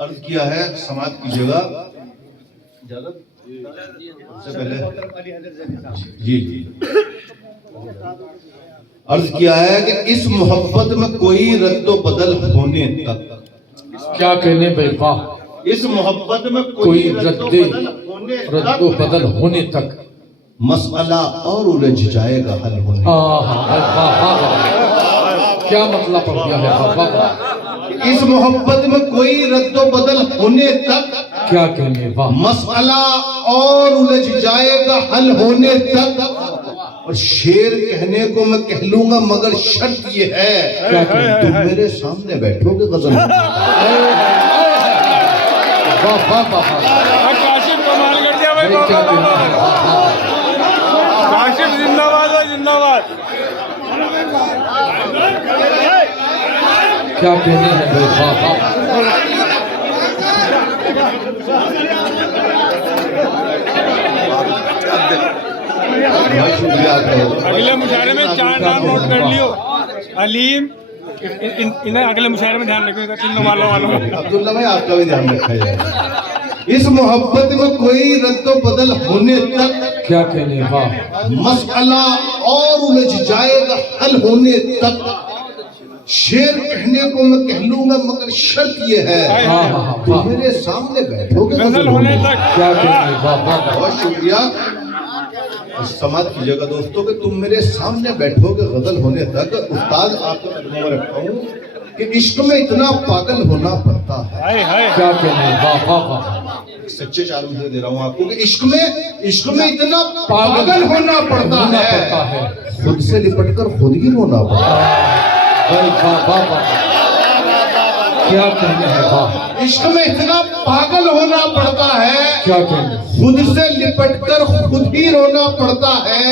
अर्ज किया है, समाज कीजिएगा उससे पहले जी जी अर्ज किया है कि इस मोहब्बत में कोई रद्दो बदल होने तक, क्या कहने भाई वाह, इस मोहब्बत में कोई रद्दो बदल होने तक मसला और उलझ जाएगा हल होने। क्या मतलब पड़ गया है बाबा, इस मोहब्बत में कोई रद्दो बदल होने तक, क्या कहने वाह, मसला और उलझ जाएगा हल होने तक। और शेर कहने को मैं कह लूंगा मगर शर्त ये है, तुम मेरे सामने बैठोगे गजल। काशिफ कमाल कर दिया भाई, काशिफ जिंदाबाद है, जिंदाबाद। क्या कहने हैं भाई बाबा, अगले मुशायरे में 4 नाम नोट कर लियो। अलीम, इन्हें अगले मुशायरे में ध्यान रखिएगा, तीनों वालों अब्दुल्ला भाई आपका भी ध्यान रखा जाएगा। इस मोहब्बत में कोई रद्दो बदल होने तक, क्या कहने वाह, मसला और उलझ जाएगा हल होने तक। शेर कहने को मैं कह लूंगा मगर शर्त ये है, तुम मेरे सामने बैठोगे गजल होने तक। क्या कहने वाह, बहुत शुक्रिया। समाज कीजिएगा दोस्तों कि तुम मेरे सामने बैठोगे गजल होने तक। उस्ताद आपको कदमों में रखता हूँ कि इश्क में इतना पागल होना पड़ता है। क्या कहने वाह, सच्चे चार मुझे दे रहा हूँ आपको कि इश्क में इतना पागल होना पड़ता है, खुद से लिपट कर खुद ही रोना पड़ता है। क्या कहने हैं वाह, इश्क में इतना पागल होना पड़ता है, क्या कहने, खुद से लिपट कर खुद ही रोना पड़ता है।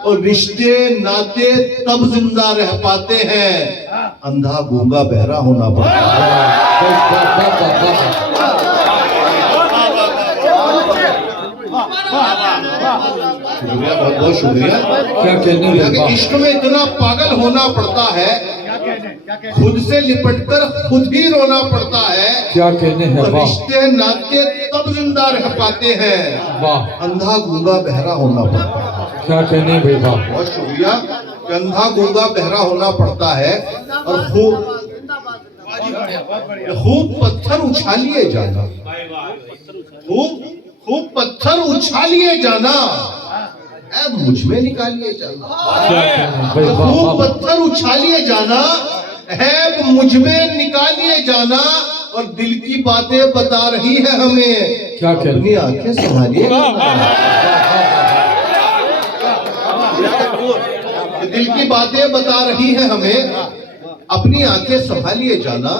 और रिश्ते नाते तब जिंदा रह पाते हैं, अंधा गूंगा बहरा होना पड़ता है। शुक्रिया, बहुत बहुत शुक्रिया। क्या कहने हैं वाह, इश्क में इतना पागल होना पड़ता है, खुद से लिपटकर खुद ही रोना पड़ता है। क्या कहने हैं वाह, रिश्ते नाते तब जिंदा रह पाते हैं, वाह, अंधा गूंगा बहरा होना पड़ता है। क्या कहने भाई वाह, बहुत शुक्रिया। अंधा गूंगा बहरा होना पड़ता है और खूब पत्थर उछालिए जाना, खूब पत्थर उछालिए जाना, अब मुझ में निकालिए जाना। खूब पत्थर उछालिए जाना, है मुझ में निकालिए जाना। और दिल की बातें बता रही है हमें, क्या अपनी आंखें संभालिए। दिल की बातें बता रही है हमें, अपनी आंखें संभालिए जाना।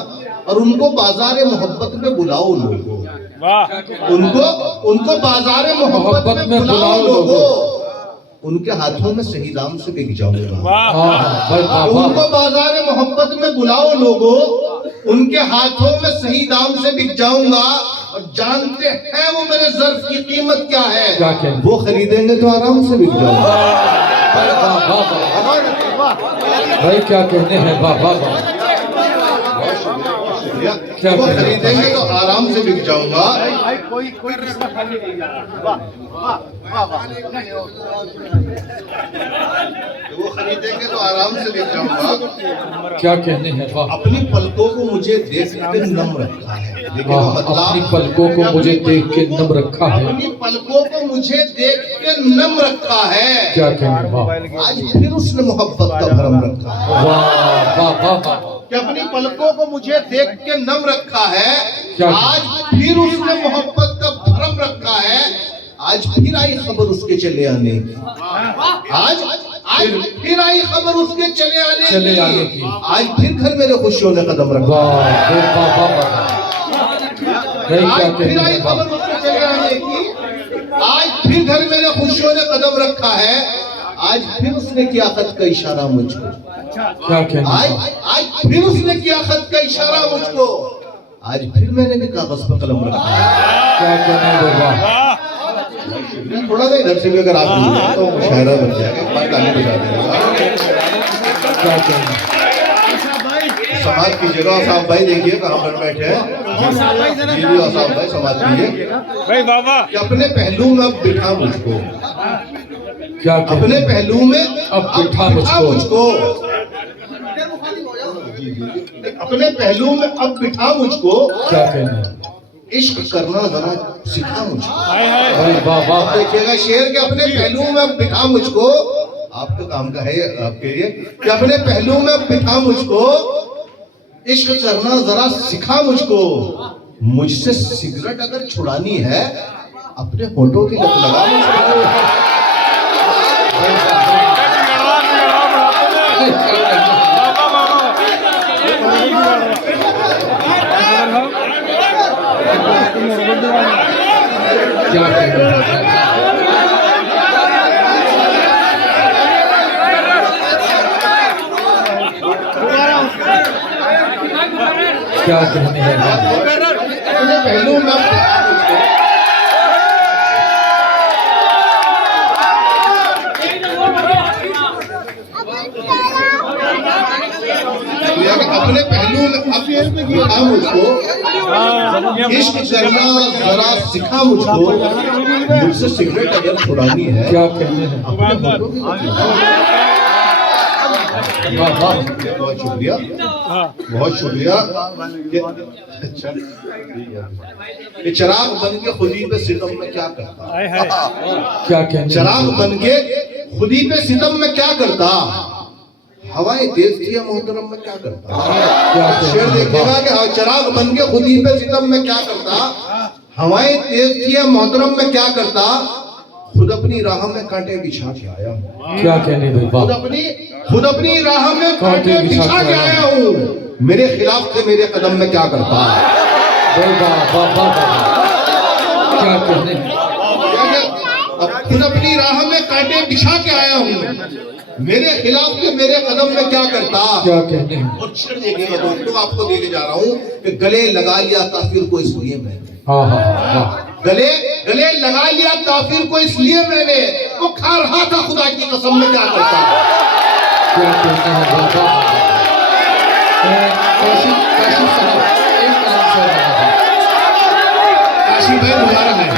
और उनको बाजार मोहब्बत में बुलाओ लोगो, उनको बाजार मोहब्बत में बुलाओ लोगो। उनके हाथों में सही दाम से बिक जाऊंगा। उनको बाजार मोहब्बत में बुलाओ लोगो, उनके हाथों में सही दाम से बिक जाऊंगा। और जानते हैं वो मेरे ज़र्फ की कीमत क्या है, वो खरीदेंगे तो आराम से बिक जाऊंगा। भाई क्या कहने हैं बाबा, क्या वो खरीदेंगे तो आराम से बिक जाऊंगा। वो खरीदेंगे तो आराम से बिक जाऊंगा। क्या कहने हैं वाह, अपनी पलकों को मुझे देख के नम रखा है, लेकिन अपनी पलकों को मुझे देख के नम रखा है, अपनी पलकों को मुझे देख के नम रखा है। क्या कहने वाह, आज फिर उसने मोहब्बत का भरम रखा है। वाह वाह वाह, कि अपनी पलकों को मुझे देख के नम रखा है, आज फिर उसने मोहब्बत का भरम रखा है। आज फिर आई खबर उसके चले आने की, आज फिर आई खबर उसके चले आने की। आज फिर घर मेरे खुशियों ने कदम रखा, आज फिर आई खबर उसके चले आने की। आज फिर घर मेरे खुशियों ने कदम रखा है। आज फिर उसने किया खत का इशारा मुझको, क्या कहना, आज फिर उसने किया खत का इशारा मुझको। आज फिर मैंने भी कागज पर कलम रखा है। क्या कहना बाबा, थोड़ा सा इधर से भी अगर आप तो मुशायरा बन जाएगा, ताली बजा देगा। क्या कहना, समाज की जगह साहब भाई देखिए कहाँ पर बैठे हैं। जी साहब भाई समाज कीजिए भाई बाबा कि अपने पहलू में अब बिठा मुझको, क्या अपने पहलू में अब बिठा मुझको, अपने पहलू में अब बिठा मुझको, क्या कहने इश्क करना जरा सिखा मुझको। हाय हाय भाई वाह वाह, देखिएगा शेर के अपने पहलू में अब बिठा मुझको, आपका काम का है आपके लिए कि अपने पहलू में अब बिठा मुझको, इश्क करना जरा सिखा मुझको, मुझसे सिगरेट अगर छुड़ानी है अपने होठों की लत लगा मुझको। क्या कहने क्या कहने हैं अपने पहलू में अब बिठा मुझको, अपने पहलू में अब बिठा मुझको, इश्क करना जरा सिखा मुझको, मुझसे सिगरेट अगर छुड़ानी है क्या कहने हैं अपने होठों की लत लगा। वाह वाह, बहुत शुक्रिया, बहुत शुक्रिया। अच्छा ये चिराग बन के खुदी पे सितम में क्या करता, हाय हाय क्या कहने चिराग बन के खुदी पे सितम में क्या करता, हवाएं तेज थी मोहतरम में क्या करता। क्या शेर कहने देखिएगा कि चिराग बन के खुदी पे सितम में क्या करता, हवाएं तेज थी मोहतरम में क्या करता, खुद अपनी राह में कांटे बिछा के आया हूँ, क्या कहने भाई खुद वाह, अपनी राह में कांटे बिछा के आया हूँ, मेरे खिलाफ से मेरे कदम में क्या करता। भाई वाह वाह वाह वाह, क्या कहने हैं खुद अपनी राह में कांटे बिछा के आया हूँ, मेरे खिलाफ से मेरे कदम में क्या करता। क्या कहने हैं और शेर देखिएगा दोस्तों, आपको देके जा रहा हूँ कि गले लगा लिया काफिर को इसलिए मैंने, हाँ हाँ वाह, गले लगा लिया काफिर को इसलिए मैंने, वो खा रहा था खुदा की कसम में क्या करता। क्या कहने हैं भाई वाह। काशिफ काशिफ साहब एक काम से काशी भाई बुला रहा है,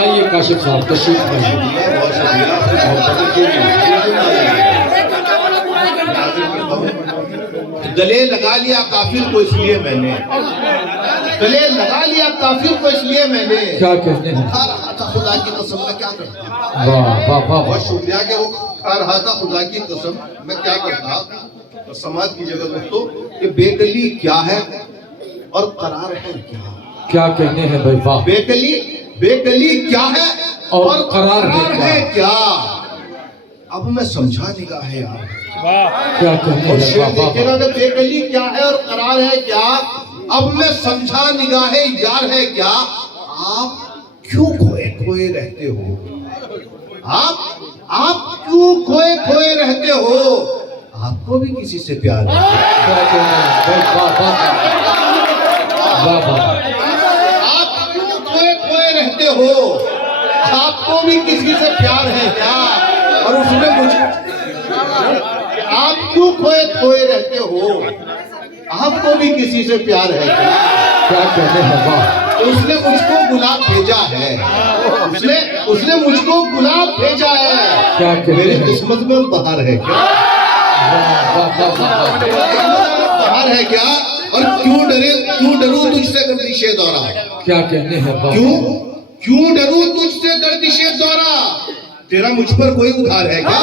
आइए काशिफ साहब तशरीफ लाइए। बहुत शुक्रिया। गले लगा लिया काफिर को इसलिए मैंने, गले लगा लिया काफिर को इसलिए मैंने, क्या कहने हैं खा रहा था खुदा की कसम में क्या करता। वाह वाह वाह वाह, बहुत शुक्रिया कि वो खा रहा था खुदा की कसम में क्या करता। तो समाज की जगह दोस्तों कि बेकली क्या है और करार है क्या, क्या कहने हैं भाई वाह, बेकली क्या है और करार है क्या। अब मैं समझा निगाह है यार, वाह क्या कहने और हैं शेर वाह वाह देखिएगा कि बेकली क्या है और करार है क्या, अब मैं समझा निगाहे यार है क्या। आप क्यों खोए खोए रहते हो, आप क्यों खोए खोए रहते हो, आपको भी किसी से प्यार है। क्या कहने हैं भाई वाह वाह वाह वाह, आप क्यों खोए खोए रहते हो, आपको भी किसी से प्यार है क्या। और उसने मुझे, आप क्यों खोए खोए रहते हो, आपको भी किसी से प्यार है क्या। क्या कहने हैं वाह, तो उसने मुझको गुलाब भेजा है, उसने मुझको गुलाब भेजा है, क्या कहने मेरी हैं किस्मत में बहार है क्या, वाह वाह वाह वाह, बहार है क्या। और क्यों डरूं तुझसे गर्दिशे दौरा, क्या कहने हैं वाह, क्यों डरूं तुझसे गर्दिशे दौरा, तेरा मुझ पर कोई उधार है क्या।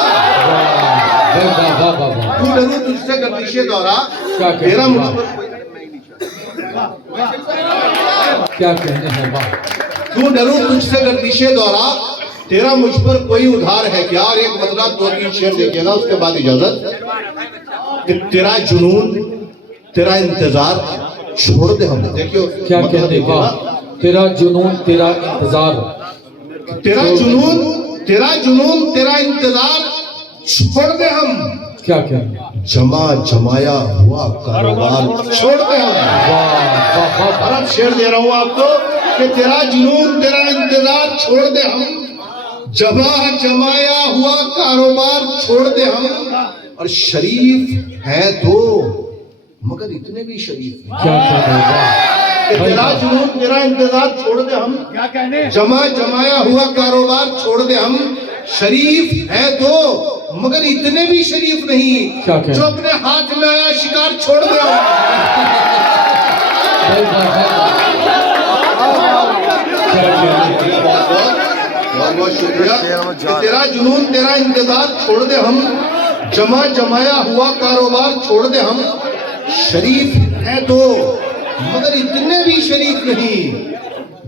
वाह वाह वाह वाह वाह, क्यों डरूं तुझसे गर्दिशे दौरा, क्या कहने तेरा हैं मुझ वाह, पर कोई, क्या कहने हैं वाह, क्यों डरूं तुझसे गर्दिशे दौरा, तेरा मुझ पर कोई उधार है क्या। और एक मतलब 2-3 शेर देखिएगा उसके बाद इजाजत। कि तेरा जुनून तेरा इंतजार छोड़ दे हम, देखियो क्या कहने वाह, तेरा जुनून तेरा इंतजार, तेरा जुनून तेरा इंतजार छोड़ दे हम, क्या कहने, जमाया हुआ कारोबार छोड़ दे हम। वाह वाह वाह, और अब शेर दे रहा हूं आपको कि तेरा जुनून तेरा इंतजार छोड़ दे हम, जमाया हुआ कारोबार छोड़ दे हम, और शरीफ है तो मगर इतने भी शरीफ नहीं क्या कहने वाह कि तेरा जुनून तेरा इंतजार छोड़ दे हम, क्या कहने जमाया हुआ कारोबार छोड़ दे हम, शरीफ है तो मगर इतने भी शरीफ नहीं क्या कहने? जो अपने हाथ में आया शिकार छोड़ दे हम। भाई क्या कहने बहुत बहुत शुक्रिया कि तेरा जुनून तेरा इंतजार छोड़ दे हम, जमाया हुआ कारोबार छोड़ दे हम, शरीफ है तो मगर इतने भी शरीफ नहीं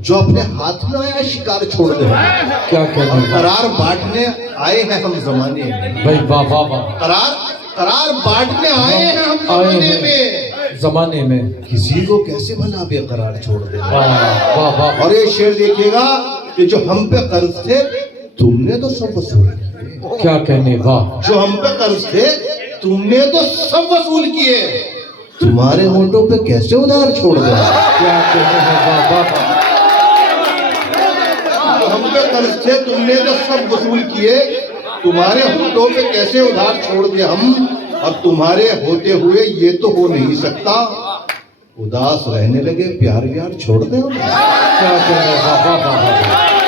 जो अपने हाथ में आया शिकार छोड़ दे हम। क्या कहने करार बांटने आए हैं हम जमाने में, भाई वाह वाह वाह करार बांटने आए हैं हम जमाने में, जमाने में किसी को कैसे भला बेकरार छोड़ दे। वाह वाह वाह और ये शेर देखिएगा कि जो हम पे कर्ज थे तुमने तो सब वसूल किए, क्या कहने वाह जो हम पे कर्ज थे तुमने तो सब वसूल किए, तुम्हारे होठों पे कैसे उधार छोड़ दे। क्या कहने वाह वाह वाह जो हम पे कर्ज थे तुमने तो सब वसूल किए, तुम्हारे होठों पे कैसे उधार छोड़ दे हम, और तुम्हारे होते हुए ये तो हो नहीं सकता उदास रहने लगे प्यार व्यार छोड़ दे हम। क्या कहने वाह वाह वाह